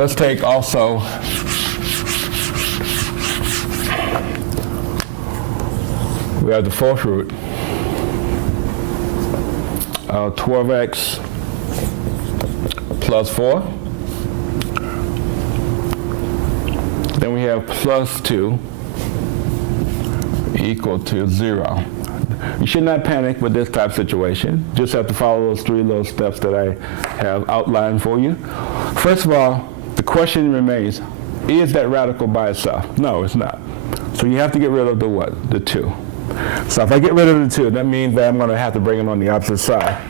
Let's take also we have the fourth root of 12x plus 4. Then we have plus 2 equal to 0. You should not panic with this type of situation. Just have to follow those 3 little steps that I have outlined for you. First of all, the question remains, is that radical by itself? No, it's not. So you have to get rid of the what? The 2. So if I get rid of the 2, that means that I'm going to have to bring it on the opposite side.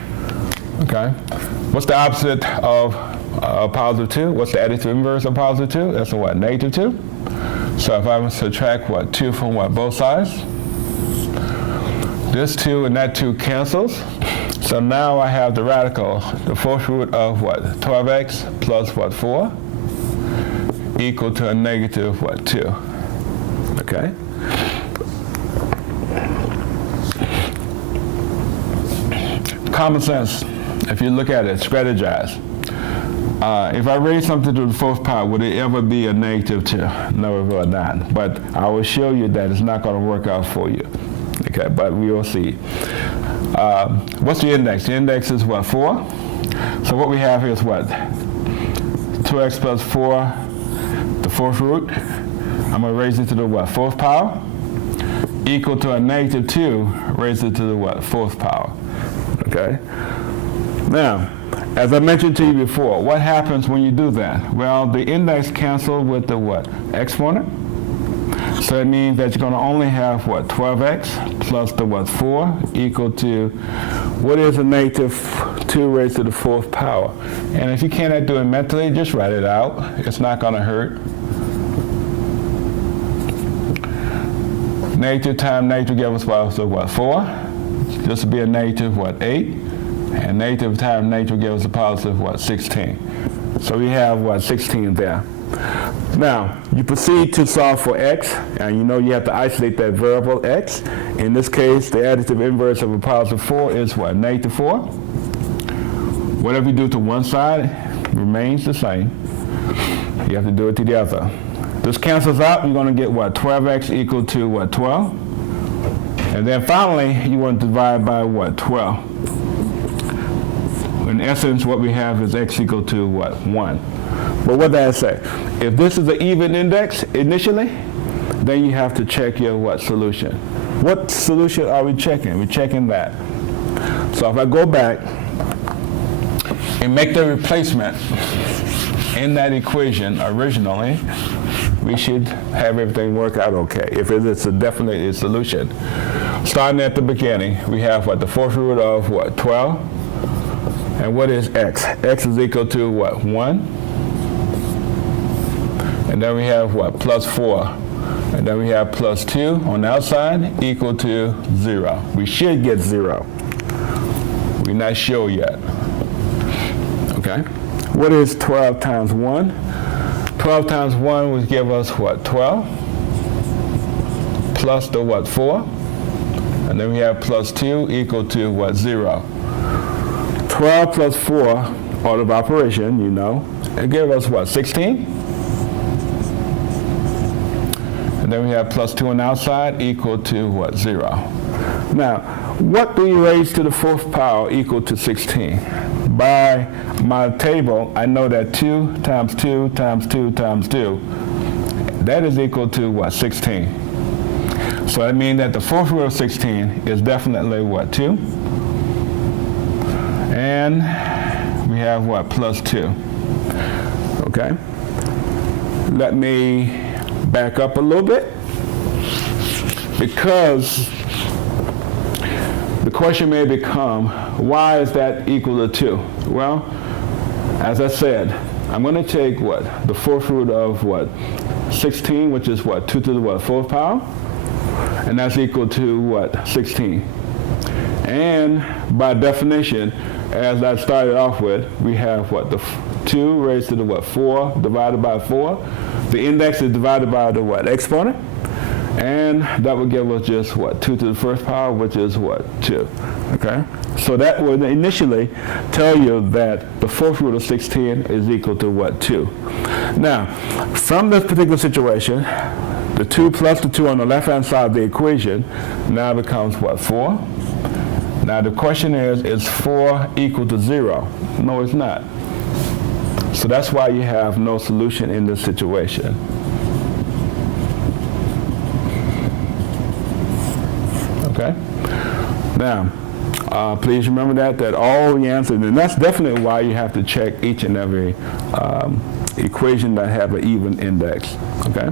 Okay? What's the opposite of positive 2? What's the additive inverse of positive 2? That's a what? Negative 2? So if I subtract what? 2 from what? Both sides? This 2 and that 2 cancels. So now I have the radical, the fourth root of what? 12x plus what? 4 equal to a negative what? 2. Okay? Common sense, if you look at it, strategize. If I raise something to the fourth power, would it ever be a negative 2? No, it will not. But I will show you that it's not going to work out for you. Okay, but we will see. What's the index? The index is what, 4? So what we have here is what? 2x plus 4, the fourth root. I'm going to raise it to the what? Fourth power. Equal to a negative 2, raise it to the what? Fourth power. Okay? Now, as I mentioned to you before, what happens when you do that? Well, the index cancels with the what? Exponent. So it means that you're going to only have what? 12x plus the what? 4 equal to, what is a negative 2 raised to the fourth power? And if you cannot do it mentally, just write it out. It's not going to hurt. Negative times negative gives us what? 4. This would be a negative what? 8. And negative times negative gives us a positive what? 16. So we have what? 16 there. Now, you proceed to solve for x, and you know you have to isolate that variable x. In this case, the additive inverse of a positive 4 is what? Negative 4. Whatever you do to one side remains the same. You have to do it to the other. This cancels out. You're going to get what? 12x equal to what? 12. And then finally, you want to divide by what? 12. In essence, what we have is x equal to what? 1. But what did I say? If this is an even index initially, then you have to check your what? Solution. What solution are we checking? We're checking that. So if I go back and make the replacement in that equation originally, we should have everything work out okay, if it's a definite solution. Starting at the beginning, we have what? The fourth root of what? 12. And what is x? X is equal to what? 1. And then we have what? Plus 4. And then we have plus 2 on the outside equal to 0. We should get 0. We're not sure yet. Okay? What is 12 times 1? 12 times 1 would give us what? 12. Plus the what? 4. And then we have plus 2 equal to what? 0. 12 plus 4, order of operation, you know. It gives us what? 16. And then we have plus 2 on the outside equal to what? 0. Now, what do you raise to the fourth power equal to 16? By my table, I know that 2 times 2 times 2 times 2, that is equal to what? 16. So that means that the fourth root of 16 is definitely what? 2. And we have what? Plus 2. Okay? Let me back up a little bit, because the question may become, why is that equal to 2? Well, as I said, I'm going to take what? The fourth root of what? 16, which is what? 2 to the what? Fourth power? And that's equal to what? 16. And by definition, as I started off with, we have what? The 2 raised to the what? 4 divided by 4. The index is divided by the what? Exponent. And that would give us just what? 2 to the first power, which is what? 2. Okay? So that would initially tell you that the fourth root of 16 is equal to what? 2. Now, from this particular situation, the 2 plus the 2 on the left-hand side of the equation now becomes what? 4. Now the question is 4 equal to 0? No, it's not. So that's why you have no solution in this situation. Okay? Now, please remember that all the answers, and that's definitely why you have to check each and every equation that have an even index. Okay?